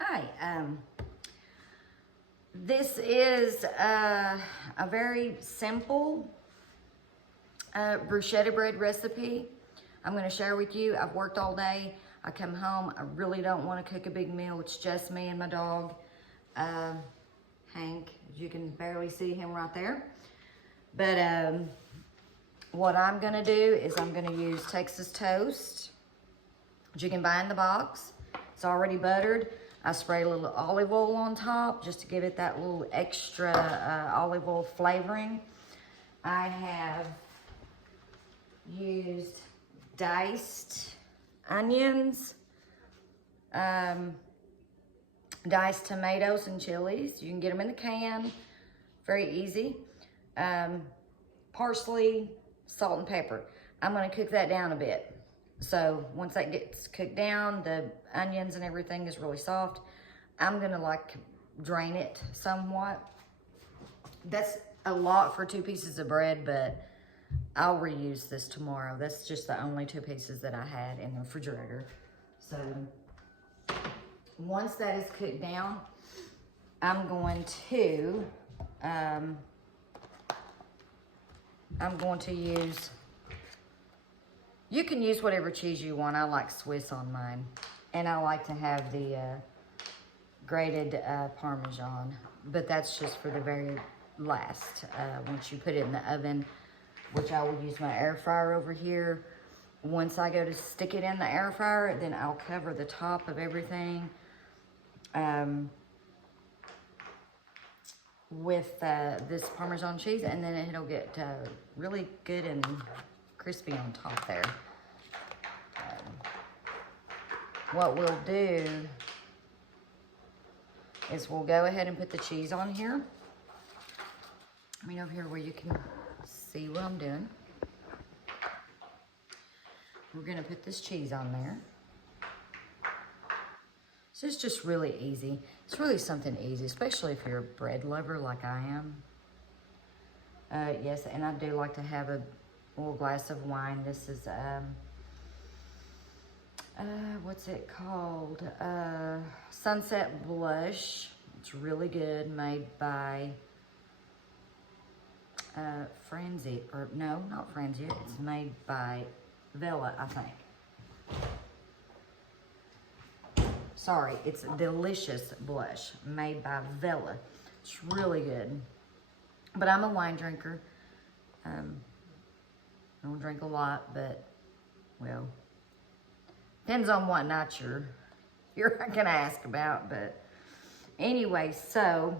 Hi, this is a very simple bruschetta bread recipe I'm going to share with you. I've worked all day. I come home. I really don't want to cook a big meal. It's just me and my dog, Hank. You can barely see him right there. But what I'm going to do is I'm going to use Texas toast, which you can buy in the box. It's already buttered. I spray a little olive oil on top just to give it that little extra olive oil flavoring. I have used diced onions, diced tomatoes and chilies. You can get them in the can, very easy. Parsley, salt and pepper. I'm gonna cook that down a bit. So once that gets cooked down, the onions and everything is really soft. I'm gonna drain it somewhat. That's a lot for 2 pieces of bread, but I'll reuse this tomorrow. That's just the only 2 pieces that I had in the refrigerator. So once that is cooked down, I'm going to use, you can use whatever cheese you want. I like Swiss on mine. And I like to have the grated Parmesan, but that's just for the very last. Once you put it in the oven, which I will use my air fryer over here. Once I go to stick it in the air fryer, then I'll cover the top of everything with this Parmesan cheese, and then it'll get really good and crispy on top there. What we'll do is we'll go ahead and put the cheese on here. I mean, over here where you can see what I'm doing. We're gonna put this cheese on there. So it's just really easy. It's really something easy, especially if you're a bread lover like I am. Yes, and I do like to have a little glass of wine. This is, what's it called? Sunset Blush. It's really good, made by Franzi, or no, not Franzi. It's made by Vella, I think. Sorry, it's Delicious Blush, made by Vella. It's really good. But I'm a wine drinker. I don't drink a lot, but, well, depends on what night you're gonna ask about. But anyway, so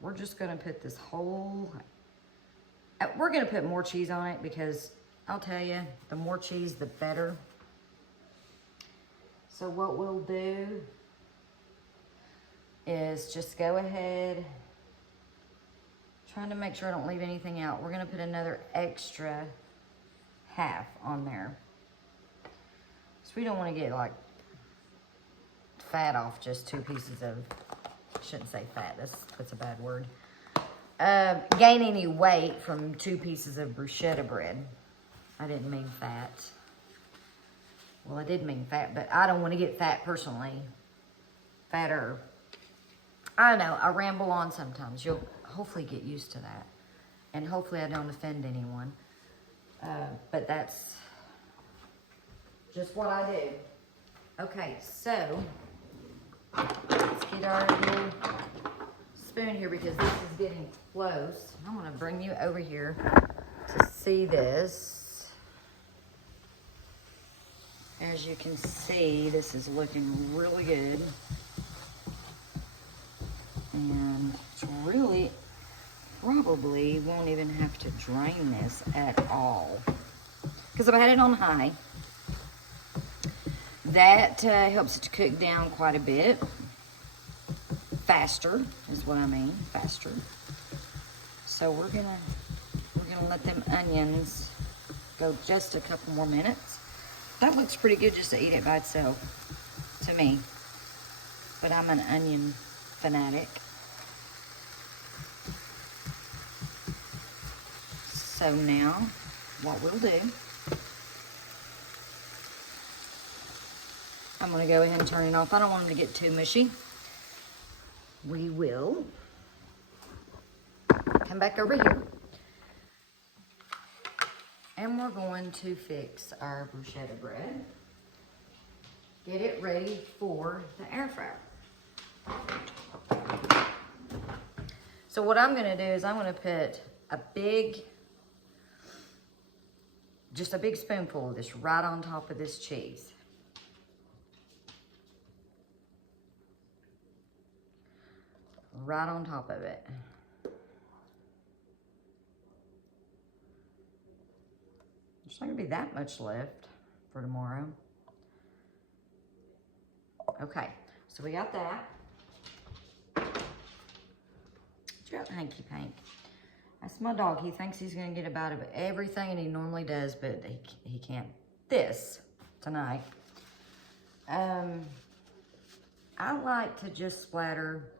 we're just gonna put this whole, we're gonna put more cheese on it because I'll tell you, the more cheese, the better. So what we'll do is just go ahead, trying to make sure I don't leave anything out. We're gonna put another extra half on there. So we don't wanna get fat off just 2 pieces of, I shouldn't say fat, that's a bad word. Gain any weight from 2 pieces of bruschetta bread. I didn't mean fat. Well, I did mean fat, but I don't want to get fat personally. Fatter. I don't know. I ramble on sometimes. You'll hopefully get used to that. And hopefully I don't offend anyone. But that's just what I do. Okay, so let's get our little spoon here because this is getting close. I'm going to bring you over here to see this. As you can see, this is looking really good. And it's really, probably won't even have to drain this at all. Because I've had it on high. That helps it to cook down quite a bit. Faster is what I mean, faster. So we're gonna let them onions go just a couple more minutes. That looks pretty good just to eat it by itself, to me. But I'm an onion fanatic. So now, what we'll do, I'm gonna go ahead and turn it off. I don't want them to get too mushy. we will come back over here. And we're going to fix our bruschetta bread. Get it ready for the air fryer. So what I'm gonna do is I'm gonna put just a big spoonful of this right on top of this cheese. Right on top of it. There's not gonna be that much left for tomorrow. Okay, so we got that. Hanky Pank. That's my dog. He thinks he's gonna get a bite of everything, and he normally does, but he can't. This tonight. I like to just splatter.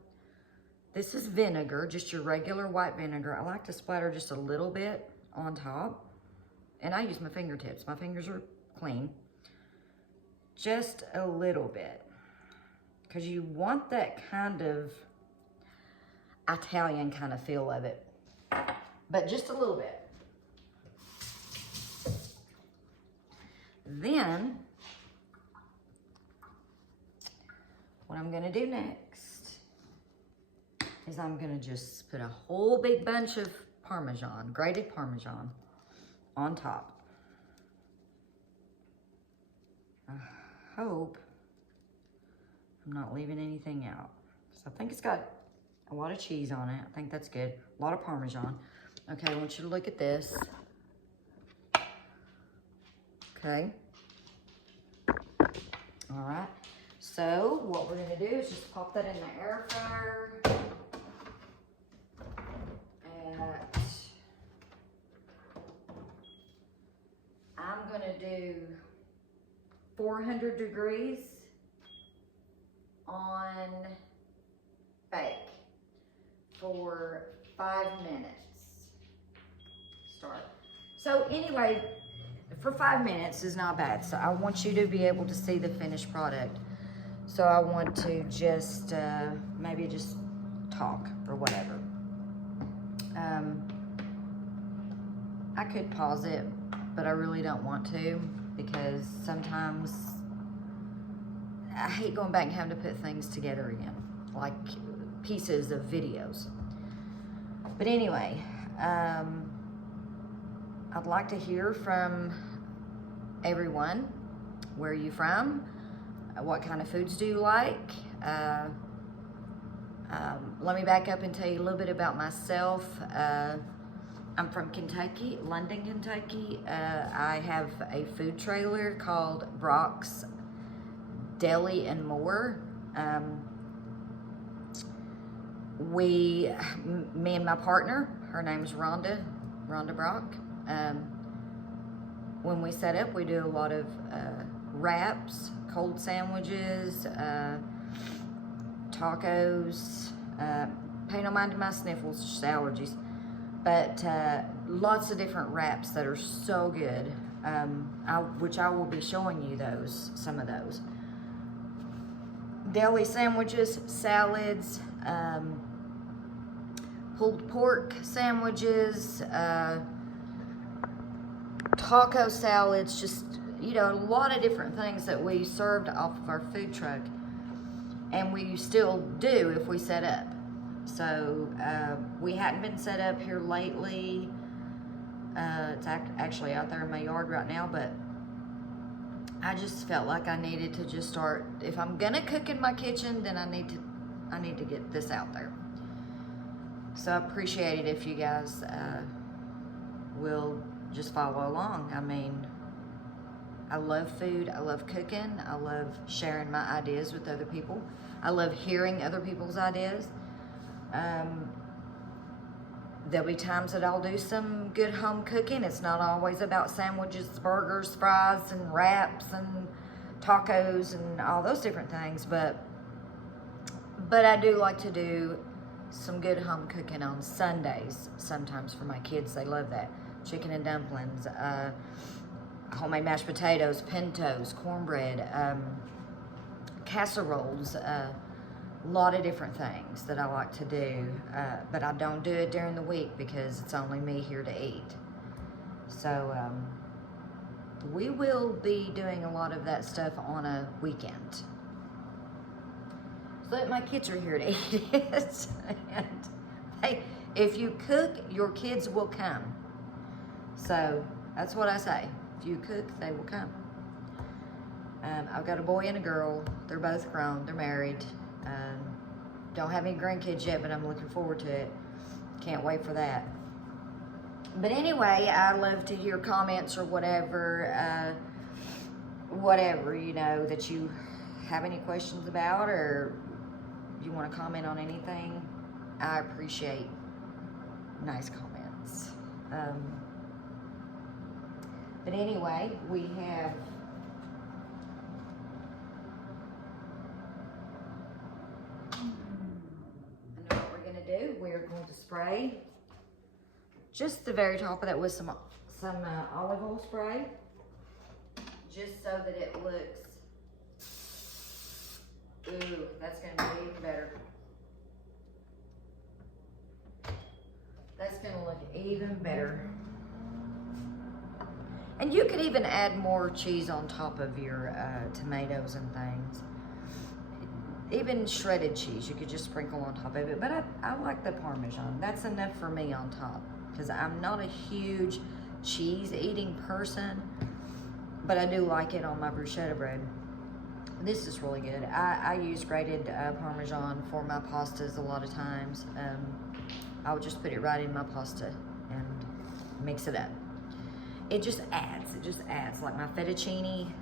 This is vinegar, just your regular white vinegar. I like to splatter just a little bit on top, and I use my fingertips. My fingers are clean. Just a little bit, because you want that kind of Italian kind of feel of it, but just a little bit. Then, what I'm gonna do next is I'm gonna just put a whole big bunch of Parmesan, grated Parmesan, on top. I hope I'm not leaving anything out. So I think it's got a lot of cheese on it. I think that's good. A lot of Parmesan. Okay, I want you to look at this. Okay. All right. So what we're gonna do is just pop that in the air fryer at, I'm gonna do 400 degrees on bake for 5 minutes. Start. So anyway, for 5 minutes is not bad. So I want you to be able to see the finished product. So I want to just maybe just talk or whatever. I could pause it, but I really don't want to, because sometimes I hate going back and having to put things together again, like pieces of videos. But anyway, I'd like to hear from everyone. Where are you from? What kind of foods do you like? Let me back up and tell you a little bit about myself. I'm from Kentucky, London, Kentucky. I have a food trailer called Brock's Deli and More. Me and my partner, her name's Rhonda Brock. When we set up, we do a lot of wraps, cold sandwiches, tacos. Pay no mind to my sniffles, just allergies. But lots of different wraps that are so good, which I will be showing you some of those. Deli sandwiches, salads, pulled pork sandwiches, taco salads, just, a lot of different things that we served off of our food truck, and we still do if we set up. So we hadn't been set up here lately. It's actually out there in my yard right now, but I just felt like I needed to just start. If I'm gonna cook in my kitchen, then I need to get this out there. So I appreciate it if you guys will just follow along. I mean, I love food, I love cooking, I love sharing my ideas with other people. I love hearing other people's ideas. There'll be times that I'll do some good home cooking. It's not always about sandwiches, burgers, fries, and wraps, and tacos, and all those different things, but I do like to do some good home cooking on Sundays sometimes for my kids. They love that. Chicken and dumplings, homemade mashed potatoes, pintos, cornbread, casseroles, a lot of different things that I like to do, but I don't do it during the week because it's only me here to eat. So we will be doing a lot of that stuff on a weekend. So my kids are here to eat it. And if you cook, your kids will come. So that's what I say. If you cook, they will come. I've got a boy and a girl. They're both grown. They're married. Don't have any grandkids yet, but I'm looking forward to it. Can't wait for that. But anyway, I love to hear comments or whatever, you know, that you have any questions about, or you want to comment on anything. I appreciate nice comments. But anyway, we have I know what we're gonna do. We're going to spray just the very top of that with some olive oil spray, just so that it looks, ooh, that's gonna be even better. That's gonna look even better. And you could even add more cheese on top of your tomatoes and things. Even shredded cheese, you could just sprinkle on top of it. But I like the Parmesan. That's enough for me on top, because I'm not a huge cheese eating person, but I do like it on my bruschetta bread. This is really good. I use grated Parmesan for my pastas a lot of times. I'll just put it right in my pasta and mix it up. It just adds. Like my fettuccine,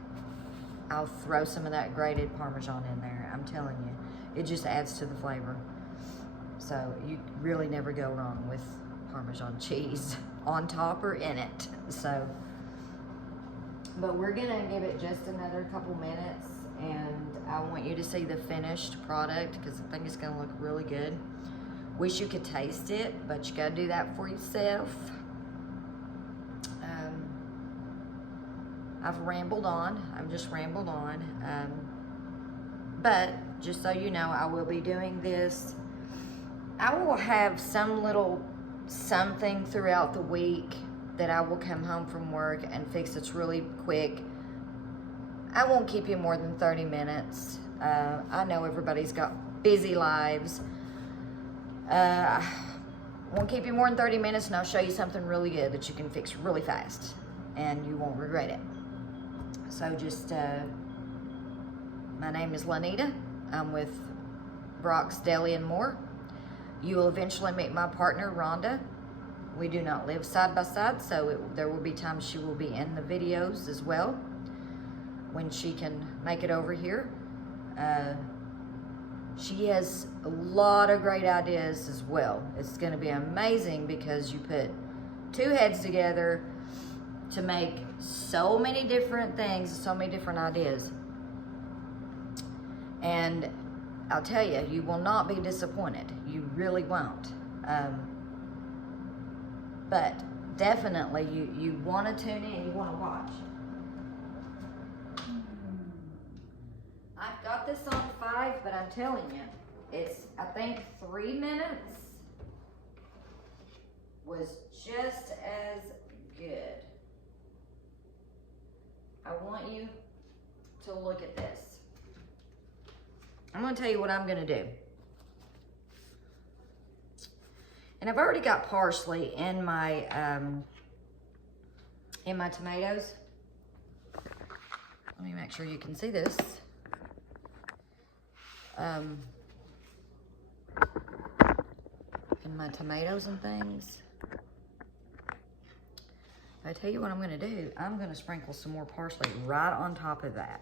I'll throw some of that grated Parmesan in there. I'm telling you, it just adds to the flavor. So you really never go wrong with Parmesan cheese on top or in it. So, but we're gonna give it just another couple minutes, and I want you to see the finished product, because I think it's gonna look really good. Wish you could taste it, but you gotta do that for yourself. I've rambled on. I've just rambled on. But just so you know, I will be doing this. I will have some little something throughout the week that I will come home from work and fix. It's really quick. I won't keep you more than 30 minutes. I know everybody's got busy lives. I won't keep you more than 30 minutes, and I'll show you something really good that you can fix really fast, and you won't regret it. So just, my name is Lanita. I'm with Brock's Deli and More. You will eventually meet my partner, Rhonda. We do not live side by side, so there will be times she will be in the videos as well when she can make it over here. She has a lot of great ideas as well. It's going to be amazing because you put two heads together to make so many different things, so many different ideas. And I'll tell you, you will not be disappointed. You really won't. But definitely you want to tune in, you want to watch. I've got this on 5, but I'm telling you, it's, I think 3 minutes was just as good. I want you to look at this. I'm going to tell you what I'm going to do. And I've already got parsley in my tomatoes. Let me make sure you can see this. In my tomatoes and things. I tell you what I'm going to do. I'm going to sprinkle some more parsley right on top of that.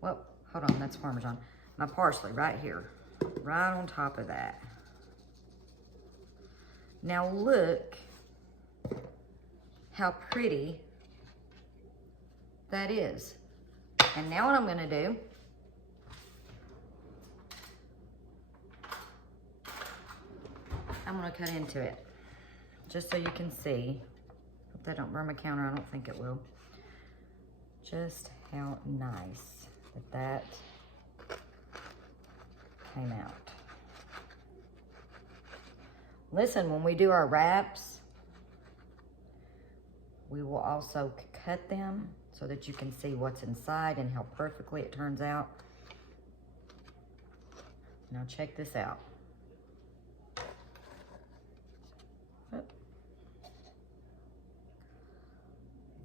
Well, hold on, that's Parmesan. My parsley right here, right on top of that. Now look how pretty that is. And now what I'm going to do, I'm going to cut into it just so you can see. Hope that don't burn my counter. I don't think it will. Just how nice that Listen, when we do our wraps, we will also cut them so that you can see what's inside and how perfectly it turns out. Now check this out.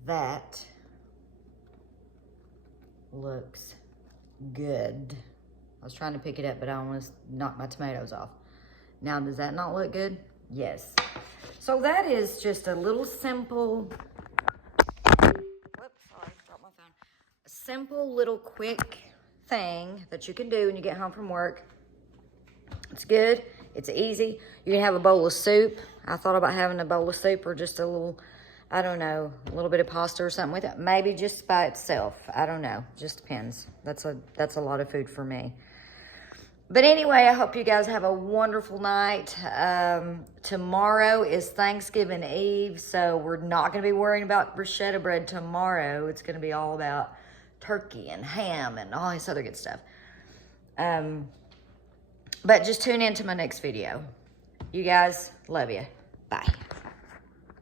That looks good. I was trying to pick it up, but I almost knocked my tomatoes off. Now, does that not look good? Yes. So that is just a little simple, whoops, sorry, dropped my phone. A simple little quick thing that you can do when you get home from work. It's good, it's easy. You can have a bowl of soup. I thought about having a bowl of soup or just a little, I don't know, a little bit of pasta or something with it. Maybe just by itself, I don't know, just depends. That's a lot of food for me. But anyway, I hope you guys have a wonderful night. Tomorrow is Thanksgiving Eve, so we're not going to be worrying about bruschetta bread tomorrow. It's going to be all about turkey and ham and all this other good stuff. But just tune in to my next video. You guys, love you. Bye.